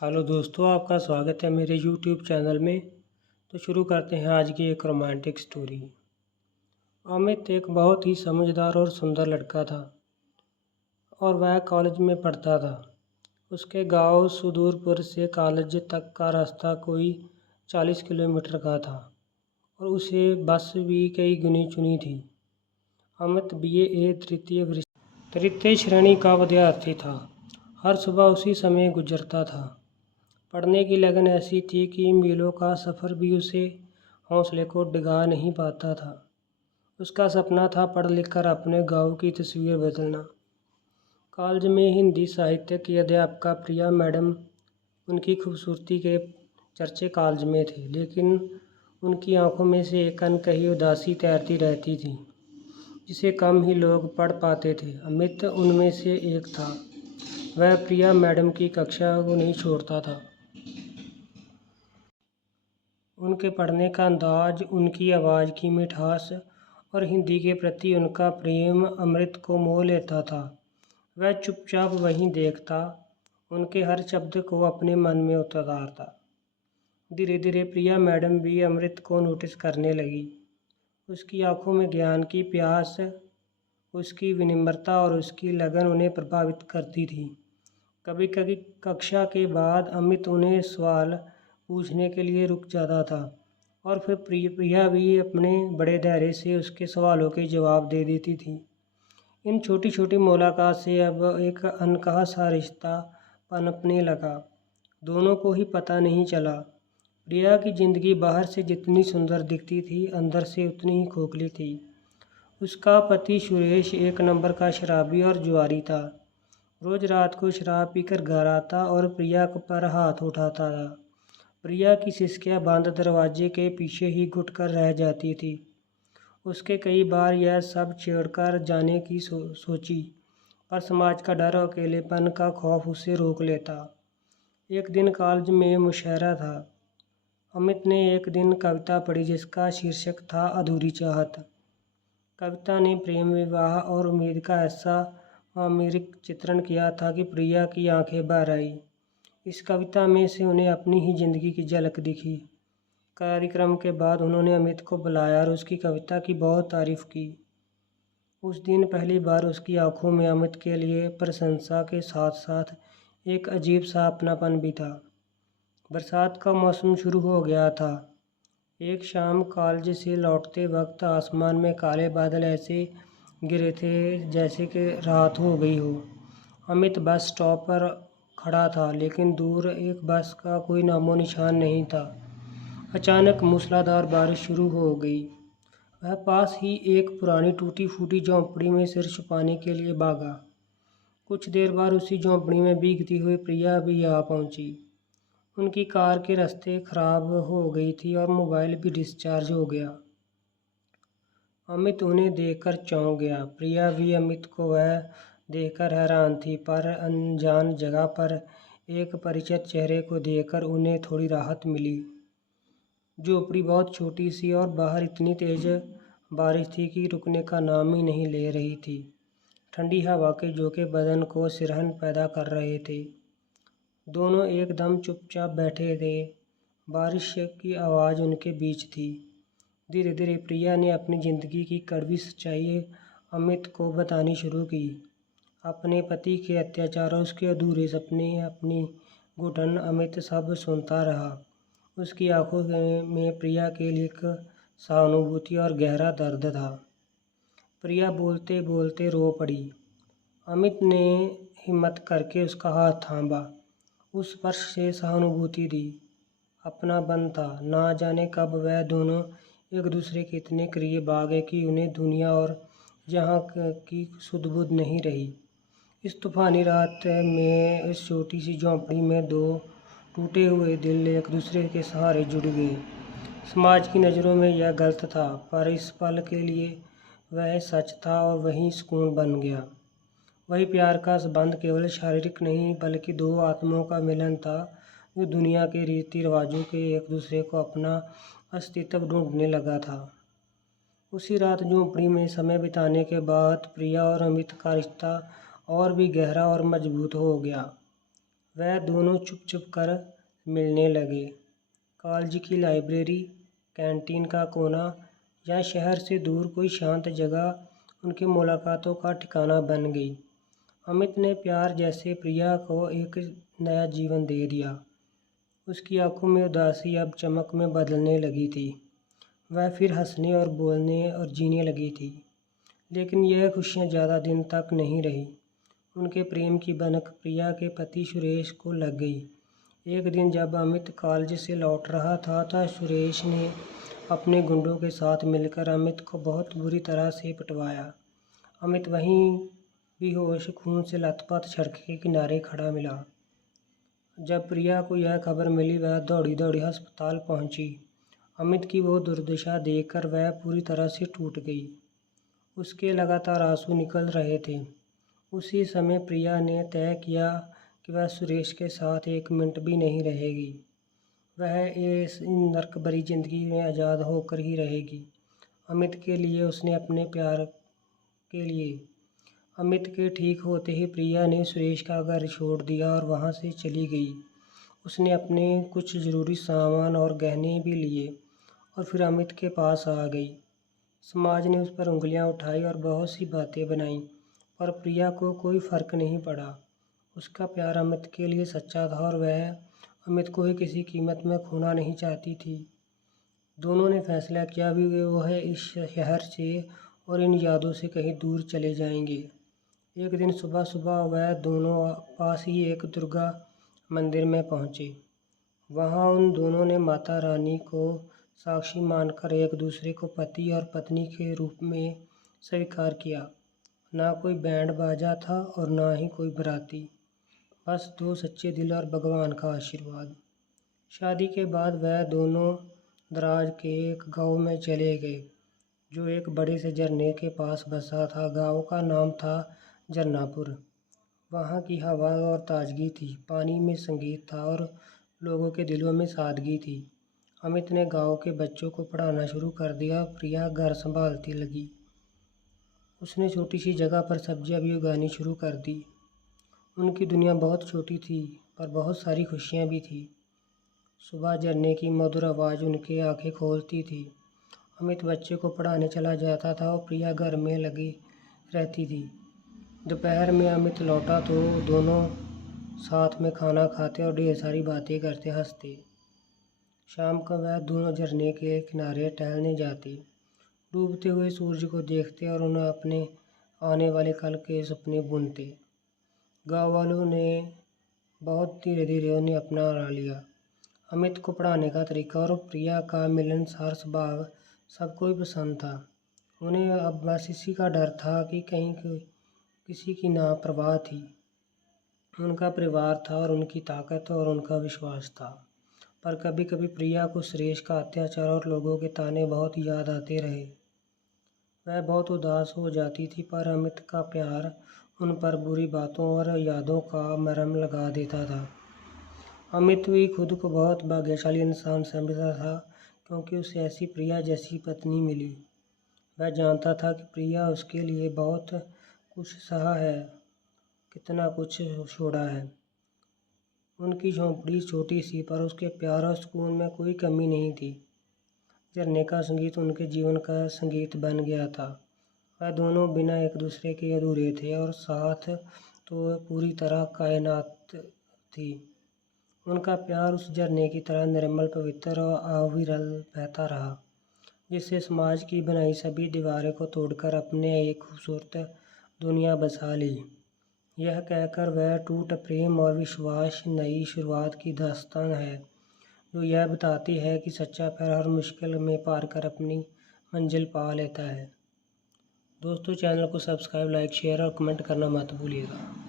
Hello दोस्तों, आपका स्वागत है मेरे यूट्यूब चैनल में। तो शुरू करते हैं आज की एक रोमांटिक स्टोरी। अमित एक बहुत ही समझदार और सुंदर लड़का था और वह कॉलेज में पढ़ता था। उसके गांव सुदूरपुर से कॉलेज तक का रास्ता कोई 40 किलोमीटर का था और उसे बस भी कई गिनी चुनी थी। अमित BA तृतीय श्रेणी का विद्यार्थी था। हर सुबह उसी समय गुजरता था। पढ़ने की लगन ऐसी थी कि मीलों का सफ़र भी उसे हौसले को डिगा नहीं पाता था। उसका सपना था पढ़ लिख कर अपने गांव की तस्वीर बदलना। कॉलेज में हिंदी साहित्य की अध्यापिका प्रिया मैडम, उनकी खूबसूरती के चर्चे कॉलेज में थे, लेकिन उनकी आंखों में से एक अनकही उदासी तैरती रहती थी जिसे कम ही लोग पढ़ पाते थे। अमित उनमें से एक था। वह प्रिया मैडम की कक्षा को नहीं छोड़ता था। उनके पढ़ने का अंदाज, उनकी आवाज़ की मिठास और हिंदी के प्रति उनका प्रेम अमृत को मोह लेता था। वह चुपचाप वहीं देखता, उनके हर शब्द को अपने मन में उतारता। धीरे धीरे प्रिया मैडम भी अमृत को नोटिस करने लगी। उसकी आंखों में ज्ञान की प्यास, उसकी विनम्रता और उसकी लगन उन्हें प्रभावित करती थी। कभी कभी कक्षा के बाद अमित उन्हें सवाल पूछने के लिए रुक जाता था और फिर प्रिया भी अपने बड़े धैर्य से उसके सवालों के जवाब दे देती थी। इन छोटी छोटी मुलाकात से अब एक अनकहा सा रिश्ता पनपने लगा। दोनों को ही पता नहीं चला। प्रिया की जिंदगी बाहर से जितनी सुंदर दिखती थी, अंदर से उतनी ही खोखली थी। उसका पति सुरेश एक नंबर का शराबी और जुआरी था। रोज रात को शराब पीकर घर आता और प्रिया पर हाथ उठाता था। प्रिया की सिसकियां बंद दरवाजे के पीछे ही घुटकर रह जाती थी। उसके कई बार यह सब छेड़कर जाने की सोची, पर समाज का डर और अकेलेपन का खौफ उसे रोक लेता। एक दिन कॉलेज में मुशायरा था। अमित ने एक दिन कविता पढ़ी जिसका शीर्षक था अधूरी चाहत। कविता ने प्रेम, विवाह और उम्मीद का ऐसा आमिरिक चित्रण किया था कि प्रिया की आंखें भर आई। इस कविता में से उन्हें अपनी ही जिंदगी की झलक दिखी। कार्यक्रम के बाद उन्होंने अमित को बुलाया और उसकी कविता की बहुत तारीफ की। उस दिन पहली बार उसकी आंखों में अमित के लिए प्रशंसा के साथ साथ एक अजीब सा अपनापन भी था। बरसात का मौसम शुरू हो गया था। एक शाम कॉलेज से लौटते वक्त आसमान में काले बादल ऐसे गिरे थे जैसे कि रात हो गई हो। अमित बस स्टॉप पर खड़ा था, लेकिन दूर एक बस का कोई नामो निशान नहीं था। अचानक मूसलाधार बारिश शुरू हो गई। वह पास ही एक पुरानी टूटी फूटी झोंपड़ी में सिर छुपाने के लिए भागा। कुछ देर बाद उसी झोंपड़ी में भीगती हुई प्रिया भी आ पहुंची। उनकी कार के रास्ते खराब हो गई थी और मोबाइल भी डिस्चार्ज हो गया। अमित उन्हें देखकर चौंक गया। प्रिया भी अमित को वह देखकर हैरान थी, पर अनजान जगह पर एक परिचित चेहरे को देखकर उन्हें थोड़ी राहत मिली। झोपड़ी बहुत छोटी सी और बाहर इतनी तेज बारिश थी कि रुकने का नाम ही नहीं ले रही थी। ठंडी हवा के झोंके बदन को सिरहन पैदा कर रहे थे। दोनों एकदम चुपचाप बैठे थे। बारिश की आवाज़ उनके बीच थी। धीरे धीरे प्रिया ने अपनी ज़िंदगी की कड़वी सच्चाई अमित को बतानी शुरू की। अपने पति के अत्याचार, उसके अधूरे सपने, अपनी घुटन, अमित सब सुनता रहा। उसकी आंखों में प्रिया के लिए एक सहानुभूति और गहरा दर्द था। प्रिया बोलते बोलते रो पड़ी। अमित ने हिम्मत करके उसका हाथ थामा, उस स्पर्श से सहानुभूति दी। अपनापन था। ना जाने कब वह दोनों एक दूसरे के इतने करीब आ गए कि उन्हें दुनिया और जहाँ की सुध बुध नहीं रही। इस तूफानी रात में इस छोटी सी झोंपड़ी में दो टूटे हुए दिल एक दूसरे के सहारे जुड़ गए। समाज की नज़रों में यह गलत था, पर इस पल के लिए वह सच था और वही सुकून बन गया। वही प्यार का संबंध केवल शारीरिक नहीं बल्कि दो आत्माओं का मिलन था, जो दुनिया के रीति रिवाजों के एक दूसरे को अपना अस्तित्व ढूंढने लगा था। उसी रात झोंपड़ी में समय बिताने के बाद प्रिया और अमित का रिश्ता और भी गहरा और मजबूत हो गया। वह दोनों चुप चुप कर मिलने लगे। कॉलेज की लाइब्रेरी, कैंटीन का कोना या शहर से दूर कोई शांत जगह उनकी मुलाकातों का ठिकाना बन गई। अमित ने प्यार जैसे प्रिया को एक नया जीवन दे दिया। उसकी आंखों में उदासी अब चमक में बदलने लगी थी। वह फिर हंसने और बोलने और जीने लगी थी। लेकिन यह खुशियाँ ज़्यादा दिन तक नहीं रही। उनके प्रेम की भनक प्रिया के पति सुरेश को लग गई। एक दिन जब अमित कॉलेज से लौट रहा था तो सुरेश ने अपने गुंडों के साथ मिलकर अमित को बहुत बुरी तरह से पिटवाया। अमित वहीं बेहोश, खून से लथपथ सड़क के किनारे खड़ा मिला। जब प्रिया को यह खबर मिली वह दौड़ी दौड़ी अस्पताल पहुंची। अमित की वो दुर्दशा देखकर वह पूरी तरह से टूट गई। उसके लगातार आंसू निकल रहे थे। उसी समय प्रिया ने तय किया कि वह सुरेश के साथ एक मिनट भी नहीं रहेगी। वह इस नर्क भरी जिंदगी में आज़ाद होकर ही रहेगी। अमित के लिए, उसने अपने प्यार के लिए। अमित के ठीक होते ही प्रिया ने सुरेश का घर छोड़ दिया और वहाँ से चली गई। उसने अपने कुछ ज़रूरी सामान और गहने भी लिए और फिर अमित के पास आ गई। समाज ने उस पर उंगलियां उठाई और बहुत सी बातें बनाई, पर प्रिया को कोई फ़र्क नहीं पड़ा। उसका प्यार अमित के लिए सच्चा था और वह अमित को ही किसी कीमत में खोना नहीं चाहती थी। दोनों ने फैसला किया भी वह इस शहर से और इन यादों से कहीं दूर चले जाएंगे। एक दिन सुबह सुबह वह दोनों पास ही एक दुर्गा मंदिर में पहुँचे। वहाँ उन दोनों ने माता रानी को साक्षी मानकर एक दूसरे को पति और पत्नी के रूप में स्वीकार किया। ना कोई बैंड बाजा था और ना ही कोई बाराती, बस दो सच्चे दिल और भगवान का आशीर्वाद। शादी के बाद वह दोनों दराज के एक गांव में चले गए जो एक बड़े से झरने के पास बसा था। गांव का नाम था झरनापुर। वहाँ की हवा और ताजगी थी, पानी में संगीत था और लोगों के दिलों में सादगी थी। अमित ने गांव के बच्चों को पढ़ाना शुरू कर दिया। प्रिया घर संभालती लगी। उसने छोटी सी जगह पर सब्जियां भी उगानी शुरू कर दी। उनकी दुनिया बहुत छोटी थी पर बहुत सारी खुशियाँ भी थी। सुबह झरने की मधुर आवाज़ उनकी आंखें खोलती थी। अमित बच्चे को पढ़ाने चला जाता था और प्रिया घर में लगी रहती थी। दोपहर में अमित लौटा तो दोनों साथ में खाना खाते और ढेर सारी बातें करते हंसते। शाम को वह दोनों झरने के किनारे टहलने जाते, डूबते हुए सूरज को देखते और उन्हें अपने आने वाले कल के सपने बुनते। गाँव वालों ने बहुत धीरे धीरे उन्हें अपना लिया। अमित को पढ़ाने का तरीका और प्रिया का मिलनसार स्वभाव सबको ही पसंद था। उन्हें अब बस इसी का डर था कि कहीं किसी की नापरवाह थी। उनका परिवार था और उनकी ताकत और उनका विश्वास था। पर कभी कभी प्रिया को सुरेश का अत्याचार और लोगों के ताने बहुत याद आते रहे। वह बहुत उदास हो जाती थी, पर अमित का प्यार उन पर बुरी बातों और यादों का मरहम लगा देता था। अमित भी खुद को बहुत भाग्यशाली इंसान समझता था क्योंकि उसे ऐसी प्रिया जैसी पत्नी मिली। वह जानता था कि प्रिया उसके लिए बहुत कुछ सहा है, कितना कुछ छोड़ा है। उनकी झोंपड़ी छोटी सी, पर उसके प्यार और सुकून में कोई कमी नहीं थी। झरने का संगीत उनके जीवन का संगीत बन गया था। वह दोनों बिना एक दूसरे के अधूरे थे और साथ तो पूरी तरह कायनात थी। उनका प्यार उस झरने की तरह निर्मल, पवित्र और अविरल बहता रहा, जिससे समाज की बनाई सभी दीवारें को तोड़कर अपने एक खूबसूरत दुनिया बसा ली। यह कहकर वह टूट प्रेम और विश्वास नई शुरुआत की दास्तान है, जो यह बताती है कि सच्चा प्यार हर मुश्किल में पार कर अपनी मंजिल पा लेता है। दोस्तों, चैनल को सब्सक्राइब, लाइक, शेयर और कमेंट करना मत भूलिएगा।